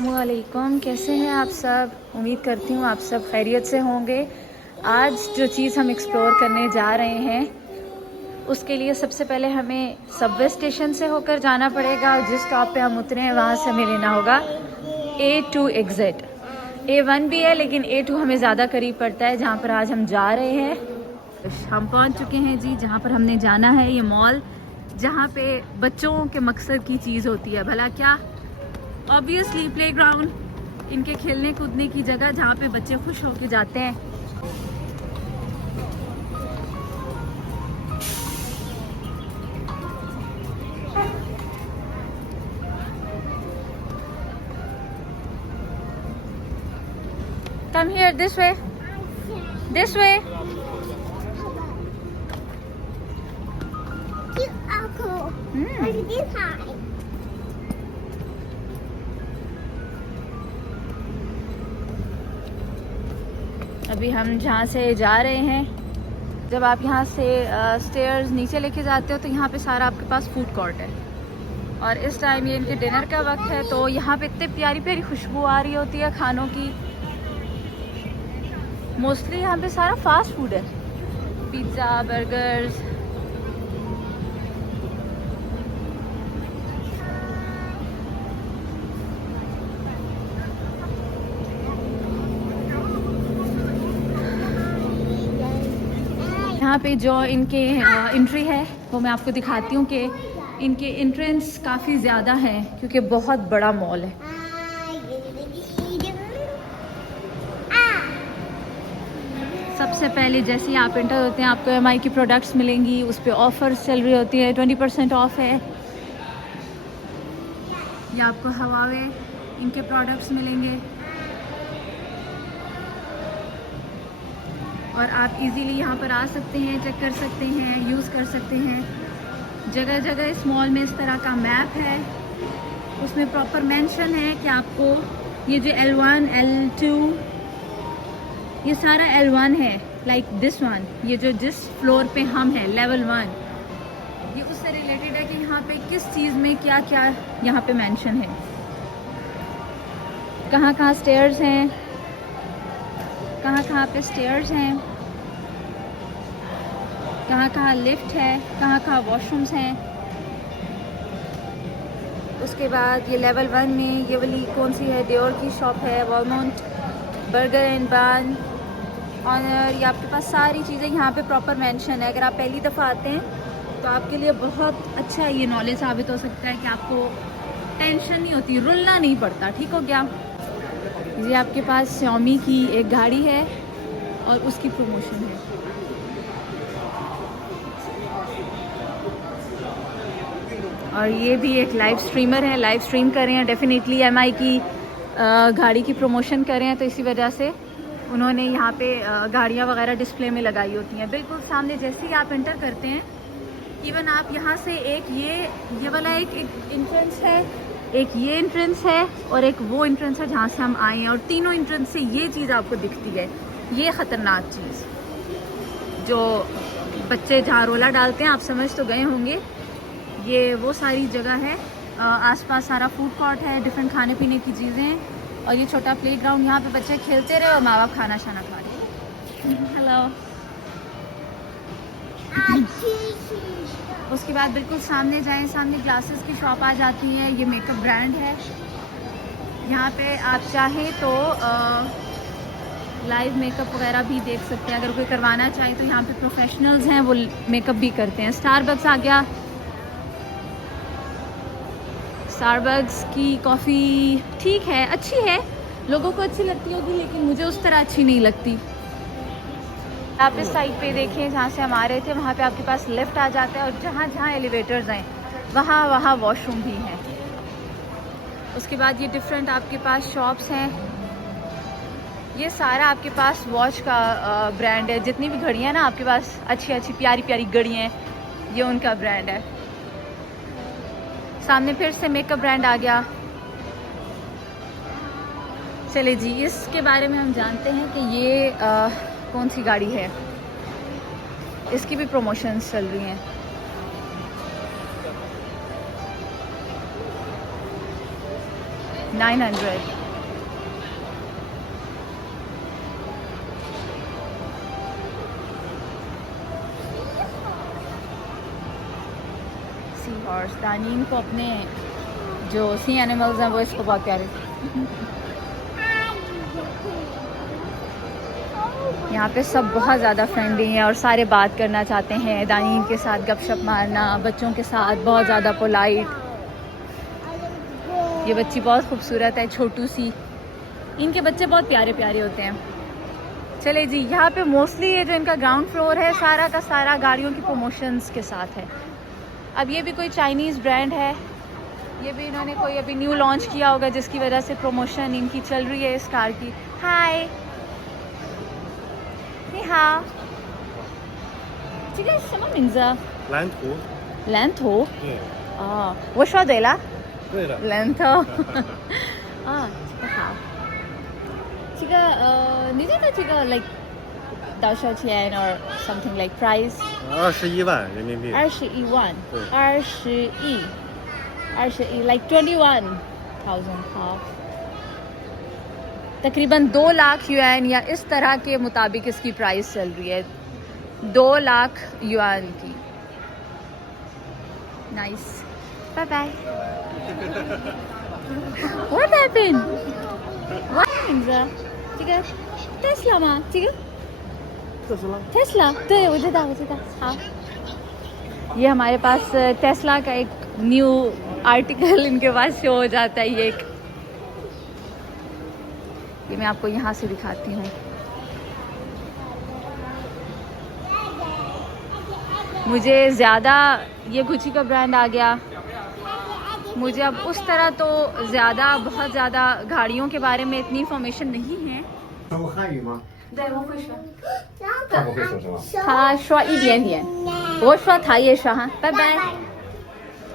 अस्सलामुअलैकुम। कैसे हैं आप सब? उम्मीद करती हूँ आप सब खैरियत से होंगे। आज जो चीज़ हम एक्सप्लोर करने जा रहे हैं उसके लिए सबसे पहले हमें सबवे स्टेशन से होकर जाना पड़ेगा। जिस स्टॉप पे हम उतरे हैं वहाँ से हमें लेना होगा A2 एग्ज़िट। A1 भी है लेकिन A2 हमें ज़्यादा करीब पड़ता है जहाँ पर आज हम जा रहे हैं। हम पहुँच चुके हैं जी जहाँ पर हमने जाना है। ये मॉल जहाँ पे बच्चों के मकसद की चीज़ होती है, भला क्या, ऑब्वियसली प्लेग्राउंड, इनके खेलने कूदने की जगह जहाँ पे बच्चे खुश होके जाते हैं। Come here, this way, this way. अभी हम जहाँ से जा रहे हैं, जब आप यहाँ से स्टेयर्स नीचे लेके जाते हो तो यहाँ पे सारा आपके पास फूड कोर्ट है और इस टाइम ये इनके डिनर का वक्त है तो यहाँ पे इतनी प्यारी प्यारी खुशबू आ रही होती है खानों की। मोस्टली यहाँ पे सारा फास्ट फूड है, पिज़्ज़ा, बर्गर्स। यहाँ पे जो इनके एंट्री है वो मैं आपको दिखाती हूँ कि इनके एंट्रेंस काफ़ी ज़्यादा हैं क्योंकि बहुत बड़ा मॉल है। सबसे पहले जैसे ही आप एंटर होते हैं आपको एमआई की प्रोडक्ट्स मिलेंगी, उस पर ऑफर्स चल रही होती है, 20% ऑफ है। या आपको हवावे इनके प्रोडक्ट्स मिलेंगे और आप इजीली यहाँ पर आ सकते हैं, चेक कर सकते हैं, यूज़ कर सकते हैं। जगह जगह इस मॉल में इस तरह का मैप है, उसमें प्रॉपर मेंशन है कि आपको ये जो L1, L2, ये सारा L1 है, लाइक दिस वन, ये जो जिस फ्लोर पे हम हैं लेवल 1, ये उससे रिलेटेड है कि यहाँ पे किस चीज़ में क्या क्या यहाँ पे मेंशन है, कहाँ कहाँ स्टेयर्स हैं, कहाँ कहाँ पे स्टेयर्स हैं, कहाँ कहाँ लिफ्ट है, कहाँ कहाँ वॉशरूम्स हैं। उसके बाद ये लेवल 1 में ये वाली कौन सी है, डियोर की शॉप है, वॉलमार्ट, बर्गर एंड बान, ऑनर, ये आपके पास सारी चीज़ें यहाँ पे प्रॉपर मेंशन है। अगर आप पहली दफ़ा आते हैं तो आपके लिए बहुत अच्छा ये नॉलेज साबित हो सकता है कि आपको टेंशन नहीं होती, रुलना नहीं पड़ता। ठीक हो गया? ये आपके पास Xiaomi की एक गाड़ी है और उसकी प्रमोशन है। और ये भी एक लाइव स्ट्रीमर है, लाइव स्ट्रीम कर रहे हैं, डेफिनेटली एमआई की गाड़ी की प्रमोशन कर रहे हैं तो इसी वजह से उन्होंने यहाँ पे गाड़ियाँ वगैरह डिस्प्ले में लगाई होती हैं। बिल्कुल सामने जैसे ही आप एंटर करते हैं, इवन आप यहाँ से एक ये वाला एक एंट्रेंस है, एक ये एंट्रेंस है और एक वो एंट्रेंस है जहाँ से हम आए हैं, और तीनों एंट्रेंस से ये चीज़ आपको दिखती है, ये ख़तरनाक चीज़ जो बच्चे जहाँ रोला डालते हैं, आप समझ तो गए होंगे, ये वो सारी जगह है। आसपास सारा फूड कोर्ट है, डिफरेंट खाने पीने की चीज़ें और ये छोटा प्लेग्राउंड, यहाँ पे बच्चे खेलते रहे और माँ बाप खाना शाना खा रहे। हेलो। उसके बाद बिल्कुल सामने जाएं, सामने ग्लासेस की शॉप आ जाती है, ये मेकअप ब्रांड है। यहाँ पे आप चाहें तो लाइव मेकअप वगैरह भी देख सकते हैं, अगर कोई करवाना चाहे तो यहाँ पे प्रोफेशनल्स हैं वो मेकअप भी करते हैं। स्टारबक्स आ गया, स्टारबक्स की कॉफ़ी ठीक है, अच्छी है, लोगों को अच्छी लगती होगी लेकिन मुझे उस तरह अच्छी नहीं लगती। आप इस साइड पे देखें जहाँ से हम आ रहे थे, वहाँ पे आपके पास लिफ्ट आ जाता है और जहाँ जहाँ एलिवेटर्स हैं वहाँ वॉशरूम भी हैं। उसके बाद ये डिफरेंट आपके पास शॉप्स हैं, ये सारा आपके पास वॉच का ब्रांड है। जितनी भी घड़ियाँ ना आपके पास अच्छी अच्छी प्यारी प्यारी घड़ियाँ हैं, ये उनका ब्रांड है। सामने फिर से मेकअप ब्रांड आ गया। चले जी, इसके बारे में हम जानते हैं कि ये कौन सी गाड़ी है, इसकी भी प्रमोशंस चल रही हैं। 900। सी हॉर्स, दानीन को अपने जो सी एनिमल्स हैं वो इसको बहुत प्यारे। यहाँ पे सब बहुत ज़्यादा फ्रेंडली हैं और सारे बात करना चाहते हैं, दानीन के साथ गपशप मारना, बच्चों के साथ बहुत ज़्यादा पोलाइट। ये बच्ची बहुत खूबसूरत है, छोटू सी। इनके बच्चे बहुत प्यारे प्यारे होते हैं। चले जी, यहाँ पे मोस्टली ये जो इनका ग्राउंड फ्लोर है सारा का सारा गाड़ियों की प्रमोशंस के साथ है। अब ये भी कोई चाइनीज़ ब्रांड है, ये भी इन्होंने कोई अभी न्यू लॉन्च किया होगा जिसकी वजह से प्रमोशन इनकी चल रही है इस कार की। हाय,你好，这个什么名字？蓝图。蓝图。对。哦，我说对了。对了。蓝图。啊，这个好。这个你觉得这个 like 多少钱 or something like price？ 21万人民币。21万。对。21 like 21,000 好। तकरीबन 2 लाख युआन या इस तरह के मुताबिक इसकी प्राइस चल रही है, 2 लाख युआन की। Nice, bye bye. What happened? What happened? 这个 Tesla 吗？这个 Tesla 对，我知道。好，ये हमारे पास टेस्ला का एक न्यू आर्टिकल इनके पास शो हो जाता है। ये मैं आपको यहाँ से दिखाती हूँ। मुझे ज़्यादा ये गुची का ब्रांड आ गया। मुझे अब उस तरह तो बहुत ज़्यादा गाड़ियों के बारे में इतनी इंफॉर्मेशन नहीं है। 说过汉语吗？对，我会说。他不会说是吧？他说一点点，我说他也说हाँ। Bye bye.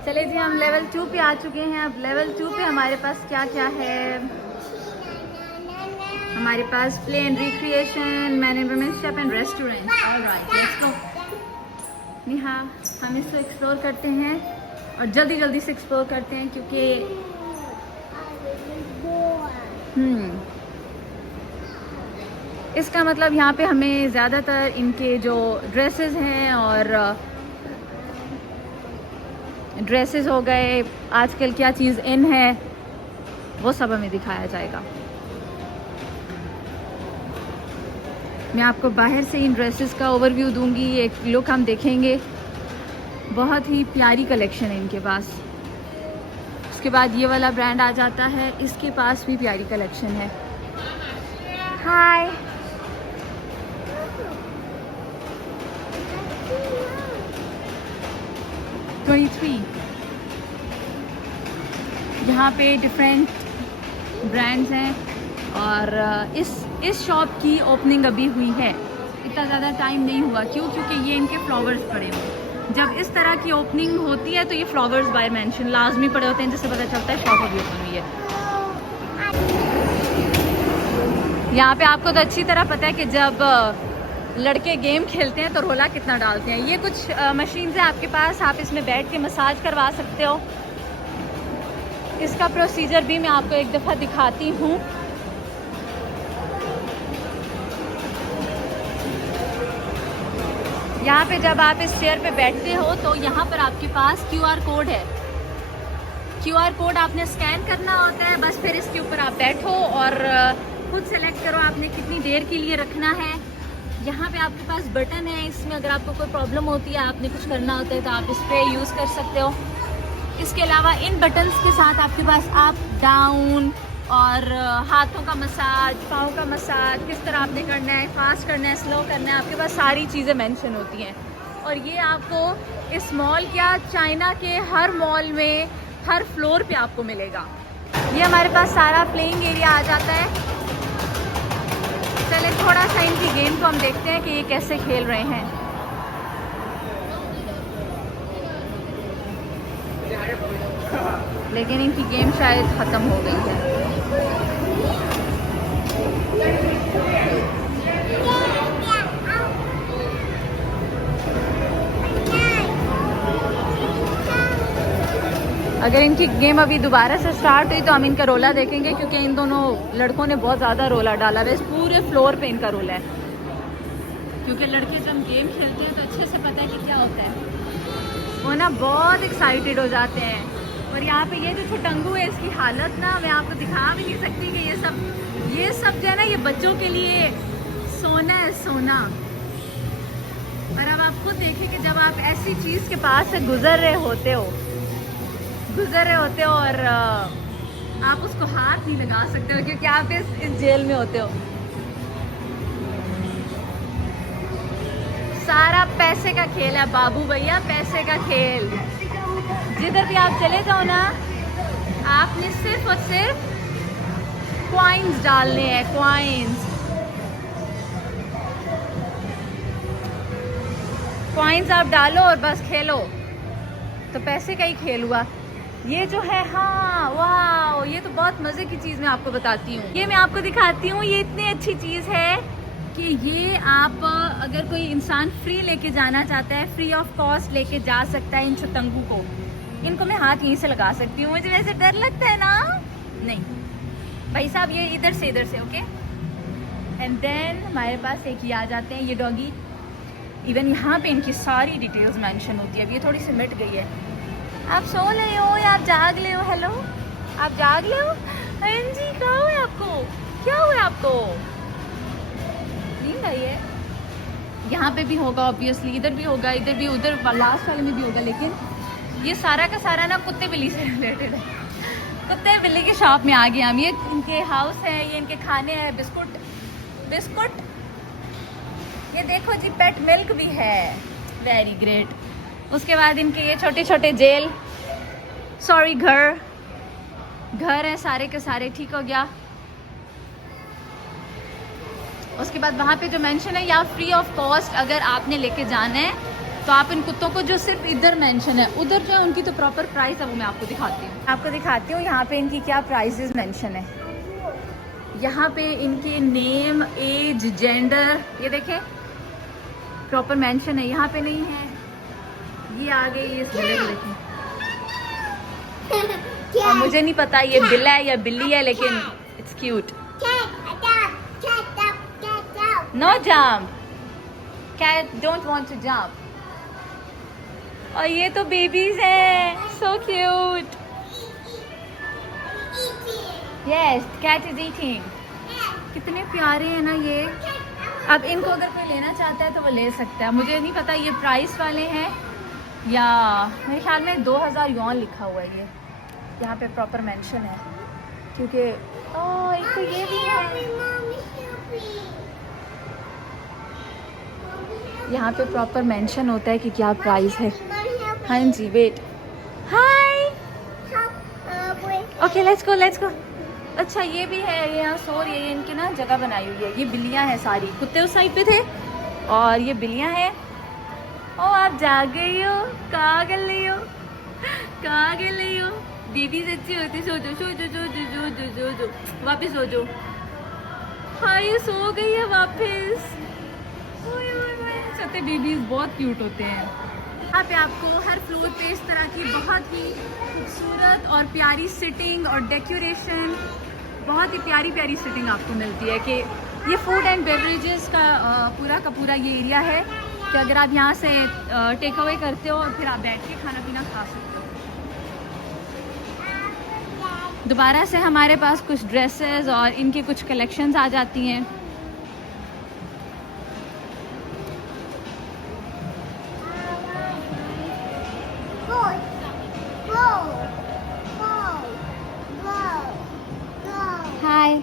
चले जी, हम लेवल 2 पे आ चुके हैं। अब लेवल 2 पे हमारे पास क्या क्या है? हमारे पास play and recreation, man and women shop and restaurant. All right, let's go. Niha, हम इसको एक्सप्लोर करते हैं और जल्दी से एक्सप्लोर करते हैं क्योंकि इसका मतलब यहाँ पे हमें ज़्यादातर इनके जो ड्रेसेस हैं और ड्रेसेस हो गए, आजकल क्या चीज़ इन है, वो सब हमें दिखाया जाएगा। मैं आपको बाहर से इन ड्रेसेस का ओवरव्यू दूंगी, एक लुक हम देखेंगे। बहुत ही प्यारी कलेक्शन है इनके पास। उसके बाद ये वाला ब्रांड आ जाता है, इसके पास भी प्यारी कलेक्शन है। हाय, यहाँ पे डिफरेंट ब्रांड्स हैं और इस शॉप की ओपनिंग अभी हुई है। इतना ज़्यादा टाइम नहीं हुआ। क्योंकि ये इनके फ्लावर्स पड़े हुए। जब इस तरह की ओपनिंग होती है तो ये फ्लावर्स बाय मेंशन लाजमी पड़े होते हैं, जिससे पता चलता है शॉप अभी ओपन हुई है। यहाँ पे आपको तो अच्छी तरह पता है कि जब लड़के गेम खेलते हैं तो रोला कितना डालते हैं। ये कुछ मशीन्स हैं आपके पास, आप इसमें बैठ के मसाज करवा सकते हो। इसका प्रोसीजर भी मैं आपको एक दफ़ा दिखाती हूँ। यहाँ पे जब आप इस चेयर पे बैठते हो तो यहाँ पर आपके पास QR कोड है। QR कोड आपने स्कैन करना होता है, बस फिर इसके ऊपर आप बैठो और खुद सेलेक्ट करो आपने कितनी देर के लिए रखना है। यहाँ पे आपके पास बटन है, इसमें अगर आपको कोई प्रॉब्लम होती है, आपने कुछ करना होता है तो आप इस पर यूज़ कर सकते हो। इसके अलावा इन बटन्स के साथ आपके पास अप डाउन और हाथों का मसाज, पाँव का मसाज, किस तरह आपने करना है, फास्ट करना है, स्लो करना है, आपके पास सारी चीज़ें मेंशन होती हैं। और ये आपको इस मॉल क्या चाइना के हर मॉल में हर फ्लोर पे आपको मिलेगा। ये हमारे पास सारा प्लेइंग एरिया आ जाता है। चले थोड़ा सा इनकी गेम को हम देखते हैं कि ये कैसे खेल रहे हैं। लेकिन इनकी गेम शायद ख़त्म हो गई है। अगर इनकी गेम अभी दोबारा से स्टार्ट हुई तो हम इनका रोला देखेंगे, क्योंकि इन दोनों लड़कों ने बहुत ज़्यादा रोला डाला है। इस पूरे फ्लोर पे इनका रोला है, क्योंकि लड़के जब गेम खेलते हैं तो अच्छे से पता है कि क्या होता है। वो ना बहुत एक्साइटेड हो जाते हैं। और यहाँ पे ये जो छुटंगू है, इसकी हालत ना मैं आपको दिखा भी नहीं सकती कि ये सब जो है ना, ये बच्चों के लिए सोना है, सोना। और अब आप खुद देखिए कि जब आप ऐसी चीज़ के पास से गुजर रहे होते हो और आप उसको हाथ नहीं लगा सकते हो, क्योंकि आप इस जेल में होते हो। सारा पैसे का खेल है बाबू भैया, पैसे का खेल। जिधर भी आप चले जाओ ना, आपने सिर्फ और सिर्फ कॉइन्स डालने हैं, कॉइन्स आप डालो और बस खेलो। तो पैसे का ही खेल हुआ ये जो है। हाँ वाह, ये तो बहुत मज़े की चीज़ मैं आपको बताती हूँ। ये मैं आपको दिखाती हूँ, ये इतनी अच्छी चीज़ है कि ये आप अगर कोई इंसान फ्री लेके जाना चाहता है, फ्री ऑफ कॉस्ट लेके जा सकता है इन छुतंगू को। इनको मैं हाथ यहीं से लगा सकती हूँ। मुझे वैसे डर लगता है ना, नहीं भाई साहब, ये इधर से ओके। एंड देन हमारे पास एक ये आ जाते हैं, ये डॉगी। इवन यहाँ पे इनकी सारी डिटेल्स मेंशन होती है। अब ये थोड़ी सी मिट गई है। आप सो रहे हो या आप जाग ले हो? हेलो, आप जाग ले हो? हाँ जी, क्या हुआ है आपको? क्या हुआ है आपको? नींद आई है? यहाँ पे भी होगा ऑब्वियसली, इधर भी होगा, इधर भी, उधर लास्ट वाले में भी होगा। लेकिन ये सारा का सारा ना कुत्ते बिल्ली से रिलेटेड है। कुत्ते बिल्ली के शॉप में आ गए हम। ये इनके हाउस है, ये इनके खाने हैं, बिस्कुट। ये देखो जी, पेट मिल्क भी है, वेरी ग्रेट। उसके बाद इनके ये छोटे छोटे जेल, सॉरी घर है सारे के सारे, ठीक हो गया। उसके बाद वहाँ पे जो मेंशन है, या फ्री ऑफ कॉस्ट अगर आपने लेके जाना है तो आप इन कुत्तों को, जो सिर्फ इधर मेंशन है, उधर जो है उनकी तो प्रॉपर प्राइस है, वो मैं आपको दिखाती हूँ। यहाँ पे इनकी क्या प्राइसेस मेंशन है। यहाँ पे इनके नेम, एज, जेंडर, ये देखें प्रॉपर मेंशन है। यहाँ पे नहीं है, ये आ गए, ये देखें। और मुझे नहीं पता ये बिल्ला है या बिल्ली है, लेकिन it's cute. No jump, cat don't want to jump. और ये तो बेबीज हैं, so cute. Yes, cat is eating. कितने प्यारे हैं ना ये। अब इनको अगर कोई लेना चाहता है तो वो ले सकता है। मुझे नहीं पता ये प्राइस वाले हैं या, मेरे ख्याल में 2000 युआन लिखा हुआ है। ये यहाँ पे प्रॉपर मेंशन है, क्योंकि एक तो ये भी है, यहाँ पे प्रॉपर मेंशन होता है कि क्या प्राइस है। हाँ जी, wait, hi, okay let's go. अच्छा ये भी है, ये यहाँ सो रही है। इनकी ना जगह बनाई हुई है। ये बिल्लियाँ हैं सारी, कुत्ते उस साइड पे थे और ये बिल्लियाँ हैं। ओ आप जाग गई हो, कहाँ गल रही हो? बेबीज अच्छी होती, सो जो वापिस सो जो। हाँ ये सो गई है वापिस। सत्य बेबीज बहुत क्यूट होते हैं। यहाँ पे आपको हर फ्लोर पे इस तरह की बहुत ही खूबसूरत और प्यारी सिटिंग और डेकोरेशन, बहुत ही प्यारी सिटिंग आपको मिलती है। कि ये फूड एंड बेवरेजेस का पूरा ये एरिया है कि अगर आप यहाँ से टेक अवे करते हो और फिर आप बैठ के खाना पीना खा सकते हो। दोबारा से हमारे पास कुछ ड्रेसेस और इनके कुछ कलेक्शंस आ जाती हैं। हाय,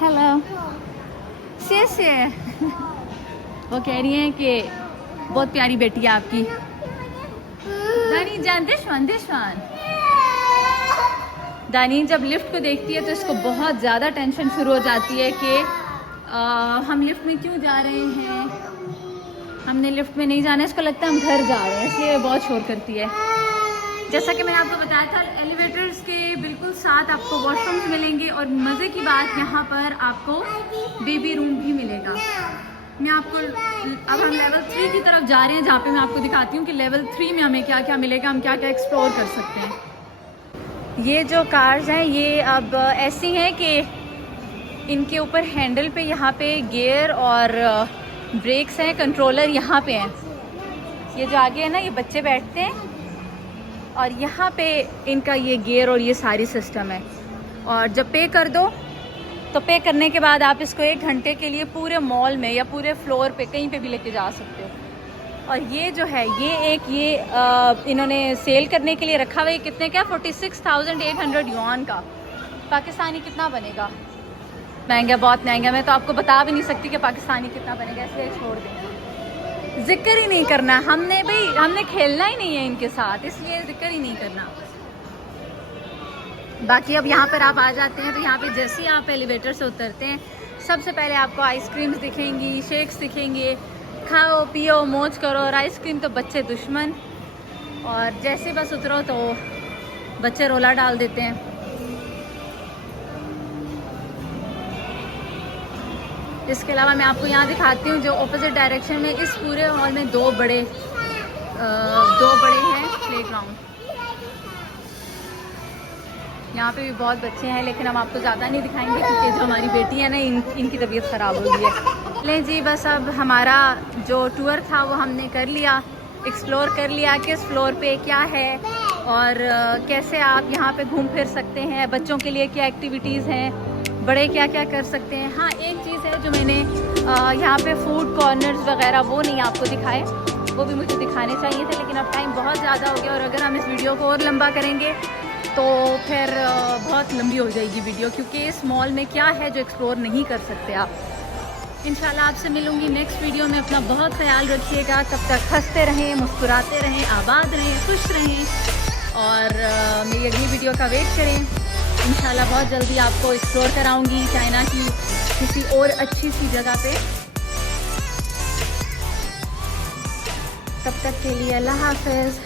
हेलो, से वो कह रही हैं कि बहुत प्यारी बेटी है आपकी। दानी जान, देशवान दानी जब लिफ्ट को देखती है तो इसको बहुत ज़्यादा टेंशन शुरू हो जाती है कि हम लिफ्ट में क्यों जा रहे हैं, हमने लिफ्ट में नहीं जाना। इसको लगता है हम घर जा रहे हैं, इसलिए बहुत शोर करती है। जैसा कि मैंने आपको बताया था, एलिवेटर्स के बिल्कुल साथ आपको वॉशरूम्स मिलेंगे और मज़े की बात यहाँ पर आपको बेबी रूम भी मिलेगा। मैं आपको, अब हम लेवल 3 की तरफ जा रहे हैं, जहाँ पे मैं आपको दिखाती हूँ कि लेवल 3 में हमें क्या क्या मिलेगा, हम क्या क्या एक्सप्लोर कर सकते हैं। ये जो कार्स हैं ये अब ऐसी हैं कि इनके ऊपर हैंडल पे यहाँ पे गियर और ब्रेक्स हैं, कंट्रोलर यहाँ पे हैं। ये जो आगे है ना, ये बच्चे बैठते हैं और यहाँ पे इनका ये गियर और ये सारी सिस्टम है। और जब पे कर दो तो पे करने के बाद आप इसको 1 घंटे के लिए पूरे मॉल में या पूरे फ्लोर पे कहीं पे भी लेके जा सकते हो। और ये जो है ये इन्होंने सेल करने के लिए रखा हुआ है। कितने का? 46,800 युआन का। पाकिस्तानी कितना बनेगा? महंगा, बहुत महंगा। मैं तो आपको बता भी नहीं सकती कि पाकिस्तानी कितना बनेगा, इसलिए छोड़ दें, जिक्र ही नहीं करना हमने। भाई हमने खेलना ही नहीं है इनके साथ, इसलिए जिक्र ही नहीं करना। बाकी अब यहाँ पर आप आ जाते हैं तो यहाँ पे जैसे ही आप एलिवेटर से उतरते हैं सबसे पहले आपको आइसक्रीम्स दिखेंगी, शेक्स दिखेंगे। खाओ पियो मौज करो। और आइसक्रीम तो बच्चे दुश्मन। और जैसे बस उतरो तो बच्चे रोला डाल देते हैं। इसके अलावा मैं आपको यहाँ दिखाती हूँ जो ऑपोजिट डायरेक्शन में इस पूरे हॉल में दो बड़े हैं प्लेग्राउंड। यहाँ पे भी बहुत बच्चे हैं, लेकिन हम आपको ज़्यादा नहीं दिखाएंगे क्योंकि जो हमारी बेटी है ना इनकी तबीयत ख़राब हो गई है। लें जी, बस अब हमारा जो टूर था वो हमने कर लिया, एक्सप्लोर कर लिया किस फ्लोर पे क्या है और कैसे आप यहाँ पे घूम फिर सकते हैं, बच्चों के लिए क्या एक्टिविटीज़ हैं, बड़े क्या क्या कर सकते हैं। हाँ, एक चीज़ है जो मैंने यहाँ पे फूड कॉर्नर्स वगैरह वो नहीं आपको दिखाए, वो भी मुझे दिखाने चाहिए थे, लेकिन अब टाइम बहुत ज़्यादा हो गया और अगर हम इस वीडियो को और लंबा करेंगे तो फिर बहुत लंबी हो जाएगी वीडियो, क्योंकि इस मॉल में क्या है जो एक्सप्लोर नहीं कर सकते आप। इंशाल्लाह आपसे मिलूँगी नेक्स्ट वीडियो में। अपना बहुत ख्याल रखिएगा। तब तक हंसते रहें, मुस्कुराते रहें, आबाद रहें, खुश रहें और मेरी अगली वीडियो का वेट करें। इंशाल्लाह बहुत जल्दी आपको एक्सप्लोर कराऊंगी चाइना की किसी और अच्छी सी जगह पे। तब तक के लिए अल्लाह हाफ़िज़।